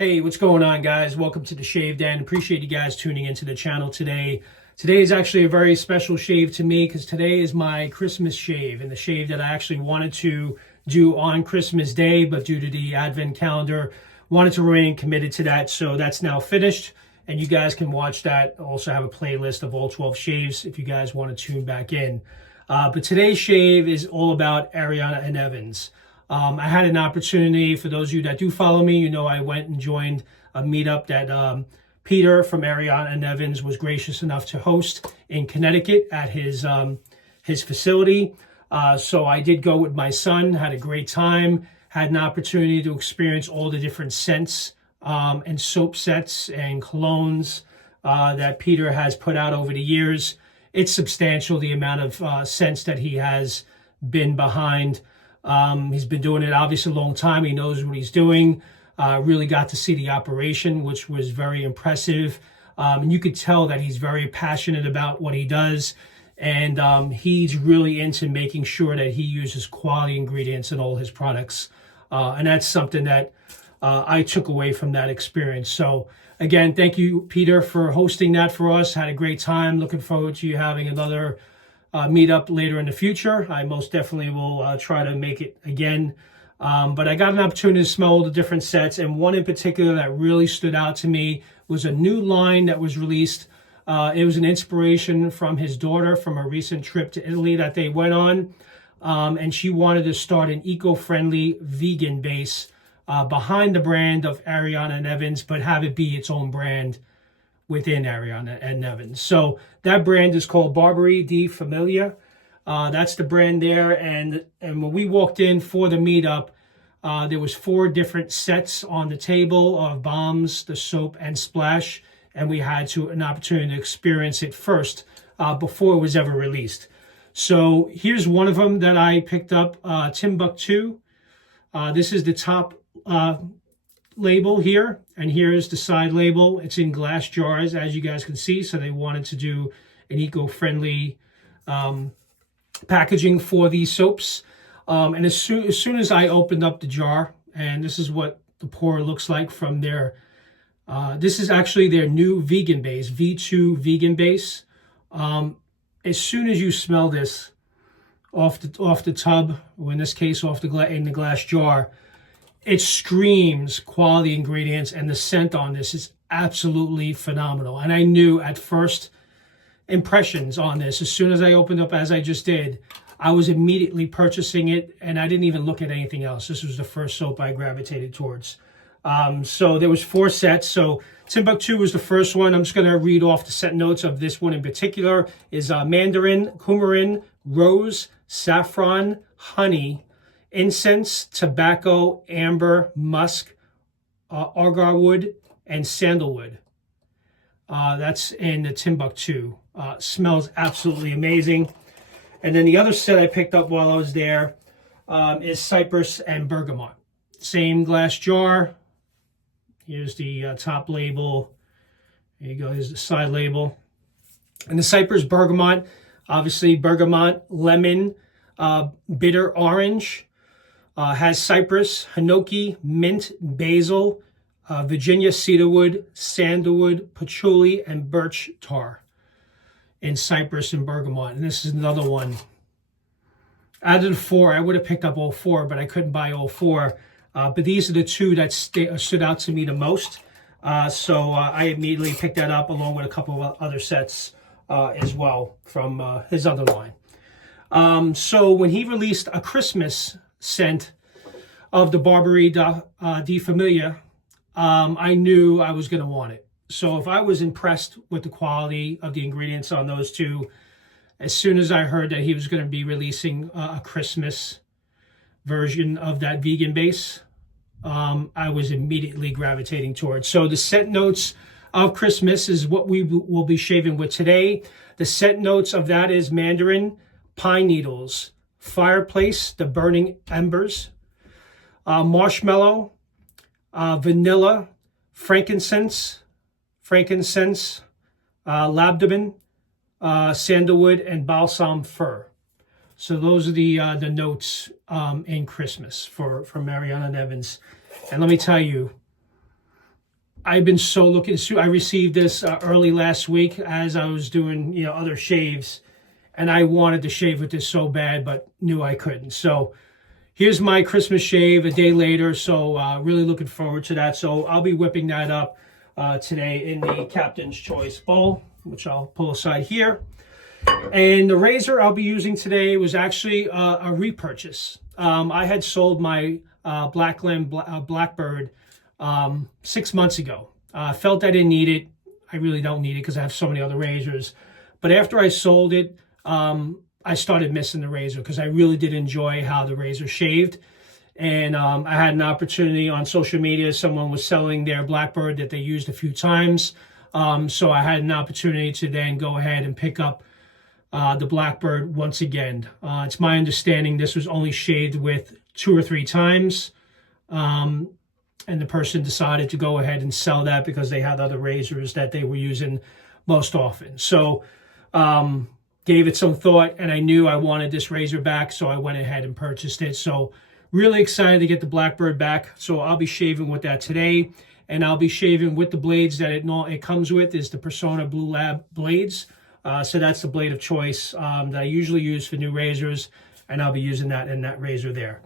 Hey, what's going on, guys? Welcome to the Shave Den. Appreciate you guys tuning into the channel today. Today is actually a very special shave to me because today is my Christmas shave, and the shave that I actually wanted to do on Christmas Day, but due to the Advent calendar, wanted to remain committed to that. So that's now finished, and you guys can watch that. I also have a playlist of all 12 shaves if you guys want to tune back in. But today's shave is all about Ariana and Evans. I had an opportunity, for those of you that do follow me, you know I went and joined a meetup that Peter from Ariana and Evans was gracious enough to host in Connecticut at his facility. So I did go with my son, had a great time, had an opportunity to experience all the different scents and soap sets and colognes that Peter has put out over the years. It's substantial, the amount of scents that he has been behind. He's been doing it obviously a long time. He knows what he's doing. Really got to see the operation, which was very impressive. And you could tell that he's very passionate about what he does. And he's really into making sure that he uses quality ingredients in all his products. And that's something that I took away from that experience. So again, thank you, Peter, for hosting that for us. Had a great time. Looking forward to you having another meet up later in the future. I most definitely will try to make it again. But I got an opportunity to smell all the different sets, and one in particular that really stood out to me was a new line that was released. It was an inspiration from his daughter from a recent trip to Italy that they went on. And she wanted to start an eco-friendly vegan base behind the brand of Ariana and Evans, but have it be its own brand within Ariana and Evans. So that brand is called BARBIERE di Famiglia. That's the brand there. And when we walked in for the meetup, there was 4 different sets on the table of bombs, the soap, and splash. And we had an opportunity to experience it first before it was ever released. So here's one of them that I picked up, Timbuktu. This is the top label here, and here's the side label. It's in glass jars, as you guys can see, so they wanted to do an eco-friendly packaging for these soaps. And as soon as I opened up the jar, and this is what the pour looks like from their this is actually their new vegan base, V2 vegan base. As soon as you smell this off the tub, or in this case in the glass jar, it screams quality ingredients, and the scent on this is absolutely phenomenal. And I knew at first impressions on this, as soon as I opened up, as I just did, I was immediately purchasing it, and I didn't even look at anything else. This was the first soap I gravitated towards. So there was 4 sets. So Timbuktu was the first one. I'm just going to read off the scent notes of this one in particular. Is Mandarin, coumarin, rose, saffron, honey, incense, tobacco, amber, musk, agarwood, and sandalwood. That's in the Timbuktu. Smells absolutely amazing. And then the other set I picked up while I was there is cypress and bergamot. Same glass jar. Here's the top label. There you go. Here's the side label. And the cypress bergamot, obviously bergamot, lemon, bitter orange. Has cypress, hinoki, mint, basil, Virginia cedarwood, sandalwood, patchouli, and birch tar in cypress and bergamot. And this is another one. Out of the 4, I would have picked up all 4, but I couldn't buy all 4. But these are the 2 that stood out to me the most. So I immediately picked that up along with a couple of other sets as well from his other line. So when he released a Christmas scent of the BARBIERE di Famiglia, I knew I was going to want it. So if I was impressed with the quality of the ingredients on those 2, as soon as I heard that he was going to be releasing a Christmas version of that vegan base, I was immediately gravitating towards. So the scent notes of Christmas is what we will be shaving with today. The scent notes of that is Mandarin, pine needles, Fireplace, the burning embers, Marshmallow, vanilla, Frankinsense, Labdanum, Sandalwood, and Balsam fir. So those are the notes in Christmas for Ariana and Evans. And let me tell you, I've been so looking. I received this early last week as I was doing, other shaves, and I wanted to shave with this so bad, but knew I couldn't. So here's my Christmas shave a day later. So really looking forward to that. So I'll be whipping that up today in the Captain's Choice bowl, which I'll pull aside here. And the razor I'll be using today was actually a repurchase. I had sold my Blackland Blackbird 6 months ago. Felt I didn't need it. I really don't need it because I have so many other razors. But after I sold it, I started missing the razor because I really did enjoy how the razor shaved. And I had an opportunity on social media. Someone was selling their Blackbird that they used a few times. So I had an opportunity to then go ahead and pick up the Blackbird once again. It's my understanding this was only shaved with 2 or 3 times. And the person decided to go ahead and sell that because they had other razors that they were using most often. So gave it some thought, and I knew I wanted this razor back, so I went ahead and purchased it. So really excited to get the Blackbird back. So I'll be shaving with that today, and I'll be shaving with the blades that it comes with is the Persona Blue Lab blades. So that's the blade of choice that I usually use for new razors, and I'll be using that in that razor there.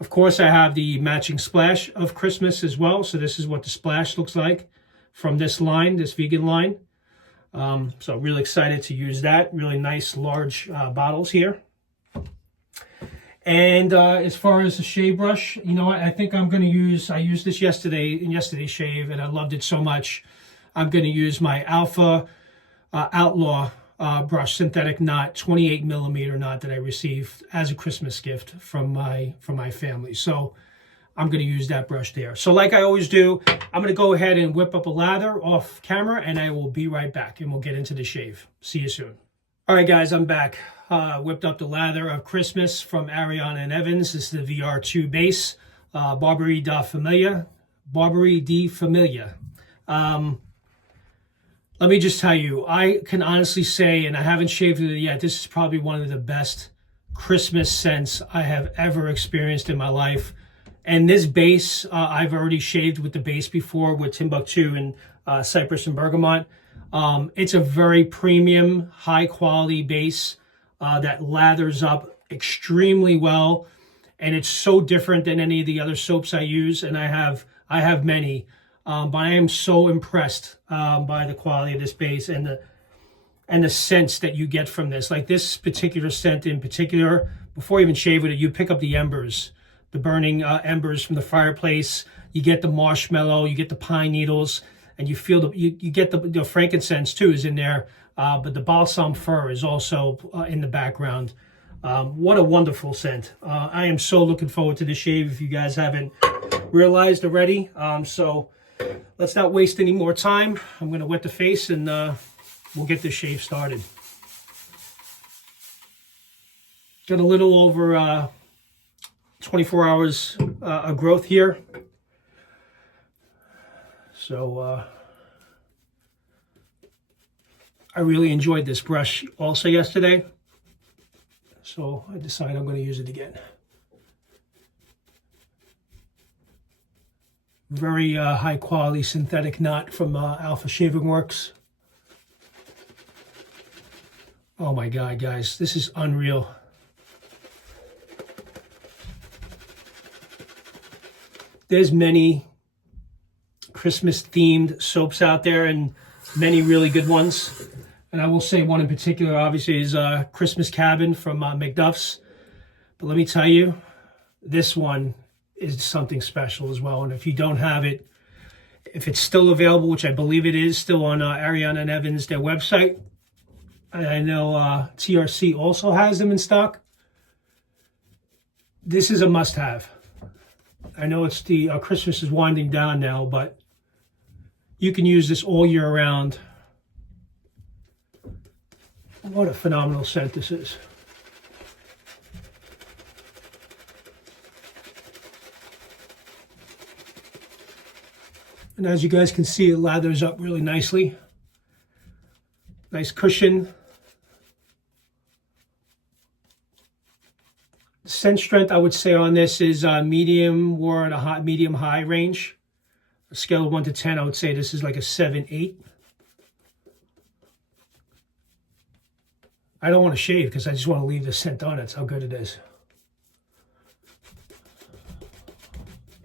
Of course, I have the matching splash of Christmas as well. So this is what the splash looks like from this line, this vegan line. So really excited to use that. Really nice large bottles here. And as far as the shave brush, you know what? I think I'm going to use, I used this yesterday in yesterday's shave, and I loved it so much. I'm going to use my Alpha Outlaw brush, synthetic knot, 28 millimeter knot that I received as a Christmas gift from my family. So I'm going to use that brush there. So like I always do, I'm going to go ahead and whip up a lather off camera, and I will be right back, and we'll get into the shave. See you soon. All right, guys, I'm back. Whipped up the lather of Christmas from Ariana and Evans. This is the VR2 base, Barbiere di Famiglia. Barbiere di Famiglia. Let me just tell you, I can honestly say, and I haven't shaved it yet, this is probably one of the best Christmas scents I have ever experienced in my life. And this base, I've already shaved with the base before with Timbuktu and Cypress and Bergamot. It's a very premium, high quality base that lathers up extremely well. And it's so different than any of the other soaps I use. And I have many. But I am so impressed by the quality of this base and the scents that you get from this. Like this particular scent in particular, before you even shave with it, you pick up the embers, the burning embers from the fireplace. You get the marshmallow, you get the pine needles, and you feel you get the frankincense too is in there. But the balsam fir is also in the background. What a wonderful scent. I am so looking forward to the shave if you guys haven't realized already. So let's not waste any more time. I'm going to wet the face, and we'll get this shave started. Got a little over 24 hours of growth here. So I really enjoyed this brush also yesterday. So I decided I'm going to use it again. Very high quality synthetic knot from Alpha Shaving Works. Oh my God, guys, this is unreal. There's many Christmas themed soaps out there and many really good ones. And I will say one in particular, obviously, is Christmas Cabin from McDuff's. But let me tell you, this one is something special as well. And if you don't have it, if it's still available, which I believe it is still on Ariana and Evans, their website. I know TRC also has them in stock. This is a must-have. I know it's the Christmas is winding down now, but you can use this all year round. What a phenomenal scent this is. And as you guys can see, it lathers up really nicely. Nice cushion. Scent strength, I would say on this is medium or at a high, medium high range. A scale of 1 to 10, I would say this is like a 7, 8. I don't want to shave because I just want to leave the scent on it. That's how good it is.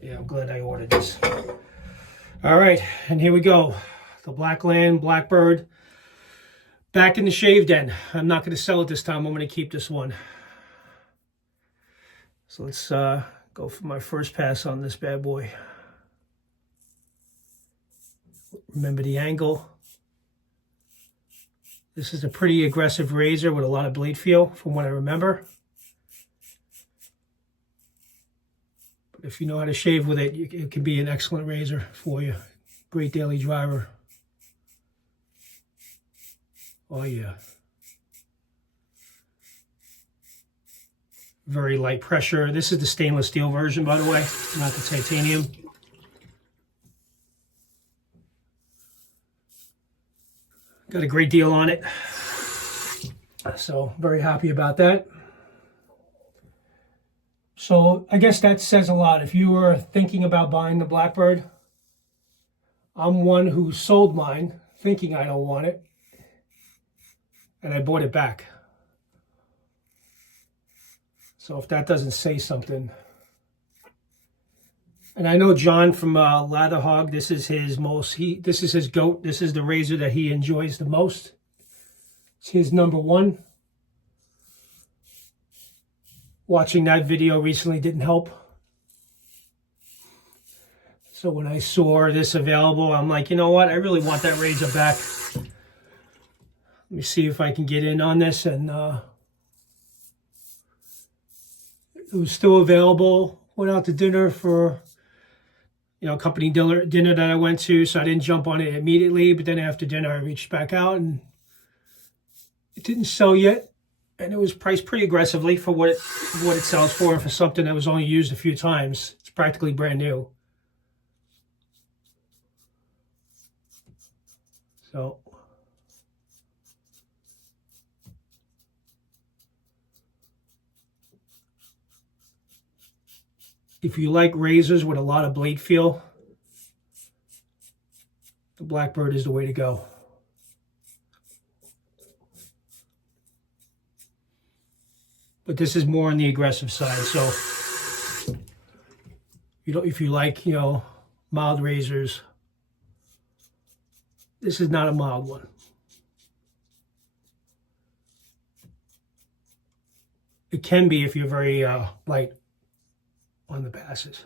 Yeah, I'm glad I ordered this. All right, and here we go. The Blackland Blackbird. Back in the shave den. I'm not going to sell it this time. I'm going to keep this one. So let's go for my first pass on this bad boy. Remember the angle. This is a pretty aggressive razor with a lot of blade feel from what I remember. But if you know how to shave with it, it can be an excellent razor for you. Great daily driver. Oh yeah. Very light pressure. This is the stainless steel version, by the way, not the titanium. Got a great deal on it. So very happy about that. So I guess that says a lot. If you were thinking about buying the Blackbird, I'm one who sold mine thinking I don't want it. And I bought it back. So if that doesn't say something. And I know John from Lather Hog, this is his this is his goat. This is the razor that he enjoys the most. It's his number one. Watching that video recently didn't help. So when I saw this available, I'm like, you know what? I really want that razor back. Let me see if I can get in on this. And it was still available. Went out to dinner for, company dinner that I went to, so I didn't jump on it immediately. But then after dinner, I reached back out, and it didn't sell yet, and it was priced pretty aggressively for what it sells for, and for something that was only used a few times. It's practically brand new. So if you like razors with a lot of blade feel, the Blackbird is the way to go. But this is more on the aggressive side. So if you like, mild razors, this is not a mild one. It can be if you're very light on the passes.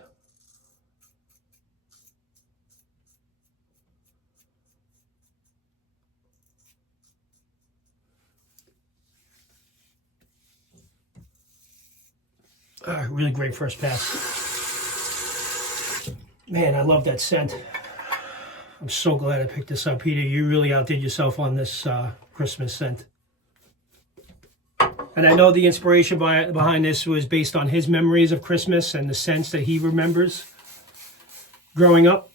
Really great first pass. Man, I love that scent. I'm so glad I picked this up, Peter. You really outdid yourself on this Christmas scent. And I know the inspiration behind this was based on his memories of Christmas and the scents that he remembers growing up.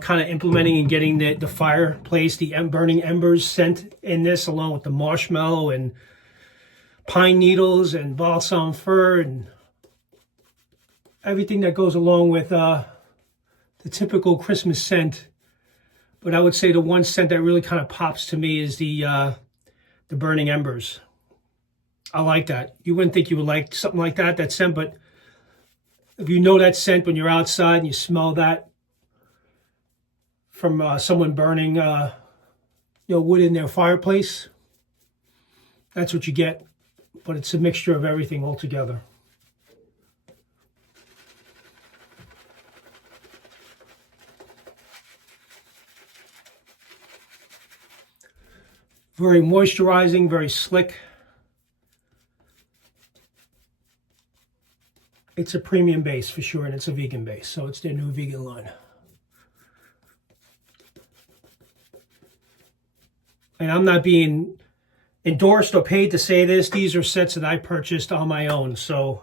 Kind of implementing and getting the fireplace, the burning embers scent in this, along with the marshmallow and pine needles and balsam fir and everything that goes along with the typical Christmas scent. But I would say the one scent that really kind of pops to me is the burning embers. I like that. You wouldn't think you would like something like that scent, but if you know that scent when you're outside and you smell that from someone burning wood in their fireplace, that's what you get. But it's a mixture of everything altogether. Very moisturizing, very slick. It's a premium base for sure, and it's a vegan base, so it's their new vegan line. And I'm not being endorsed or paid to say this. These are sets that I purchased on my own, so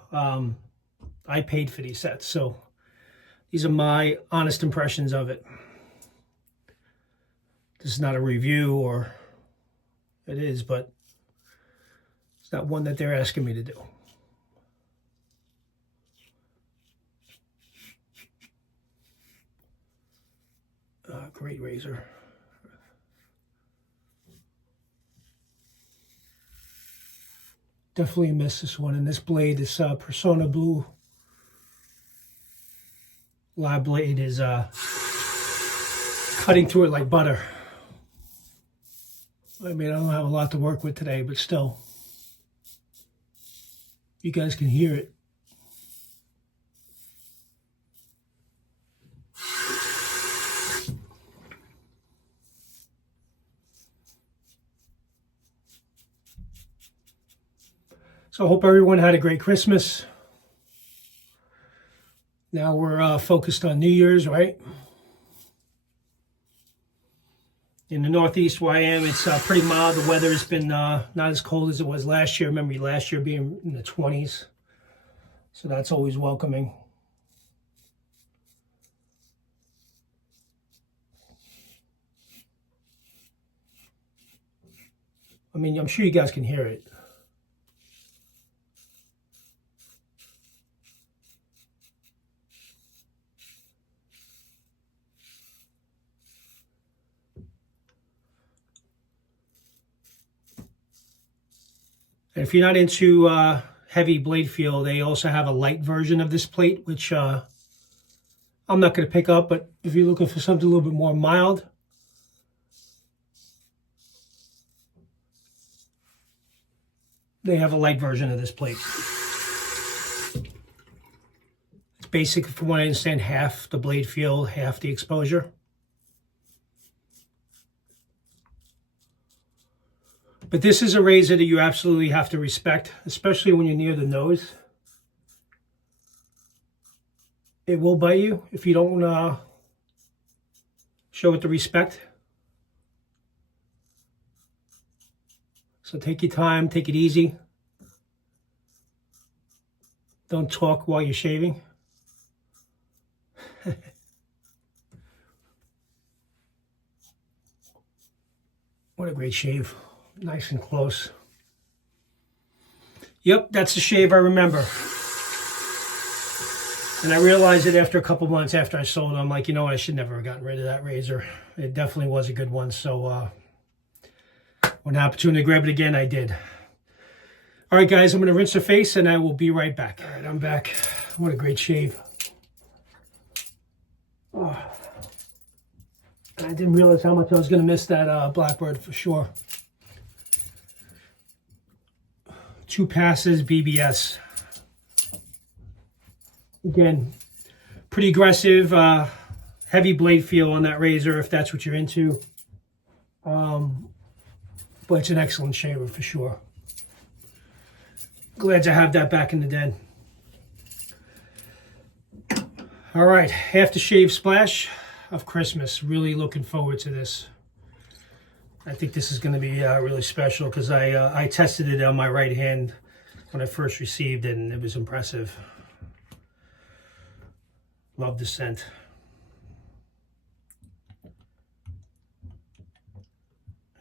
I paid for these sets. So these are my honest impressions of it. This is not a review, or it is, but it's not one that they're asking me to do. Great razor. Definitely miss this one. And this blade, this Persona Blue lab blade is cutting through it like butter. I mean, I don't have a lot to work with today, but still, you guys can hear it. So I hope everyone had a great Christmas. Now we're focused on New Year's, right? In the Northeast where I am, it's pretty mild. The weather has been not as cold as it was last year. Remember last year being in the 20s. So that's always welcoming. I mean, I'm sure you guys can hear it. And if you're not into heavy blade feel, they also have a light version of this plate, which I'm not going to pick up, but if you're looking for something a little bit more mild, they have a light version of this plate. It's basically, from what I understand, half the blade feel, half the exposure. But this is a razor that you absolutely have to respect, especially when you're near the nose. It will bite you if you don't show it the respect. So take your time, take it easy. Don't talk while you're shaving. What a great shave. Nice and close. Yep, that's the shave I remember. And I realized it after a couple months after I sold it. I'm like, you know what, I should never have gotten rid of that razor. It definitely was a good one. So when the opportunity to grab it again, I did. All right, guys, I'm going to rinse the face and I will be right back. All right, I'm back. What a great shave. Oh. And I didn't realize how much I was going to miss that Blackbird for sure. 2 passes, BBS. Again, pretty aggressive, heavy blade feel on that razor if that's what you're into. But it's an excellent shaver for sure. Glad to have that back in the den. All right, aftershave splash of Christmas. Really looking forward to this. I think this is going to be really special because I tested it on my right hand when I first received it, and it was impressive. Love the scent.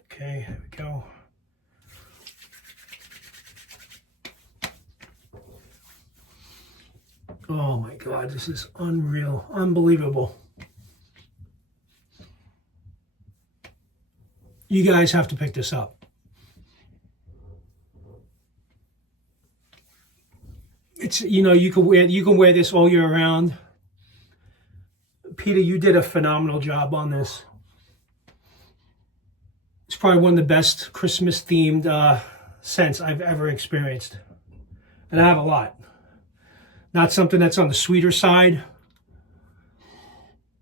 Okay, here we go. Oh my God, this is unreal, unbelievable. You guys have to pick this up. It's, you know, you can wear this all year round. Peter, you did a phenomenal job on this. It's probably one of the best Christmas themed scents I've ever experienced. And I have a lot. Not something that's on the sweeter side.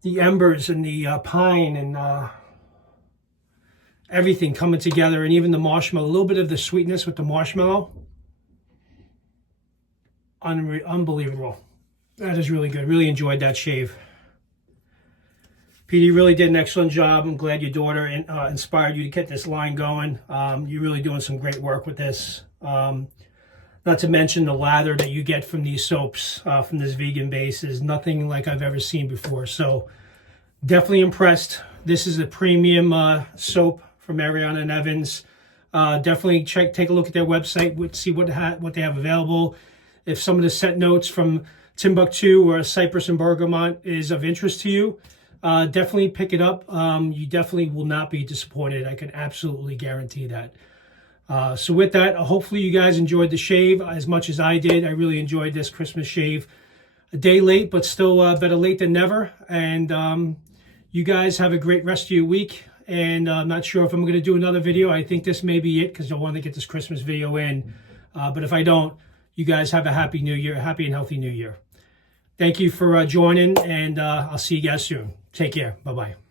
The embers and the pine and everything coming together, and even the marshmallow, a little bit of the sweetness with the marshmallow. Unbelievable. That is really good. Really enjoyed that shave. Peter, you really did an excellent job. I'm glad your daughter inspired you to get this line going. You're really doing some great work with this. Not to mention the lather that you get from these soaps, from this vegan base, is nothing like I've ever seen before. So definitely impressed. This is a premium soap from Ariana and Evans. Definitely take a look at their website, see what they have available. If some of the scent notes from Timbuktu or Cypress and Bergamot is of interest to you, definitely pick it up. You definitely will not be disappointed. I can absolutely guarantee that. So with that, hopefully you guys enjoyed the shave as much as I did. I really enjoyed this Christmas shave. A day late, but still better late than never. And you guys have a great rest of your week. And I'm not sure if I'm going to do another video. I think this may be it because I want to get this Christmas video in. But if I don't, you guys have a happy new year, happy and healthy new year. Thank you for joining, and I'll see you guys soon. Take care. Bye-bye.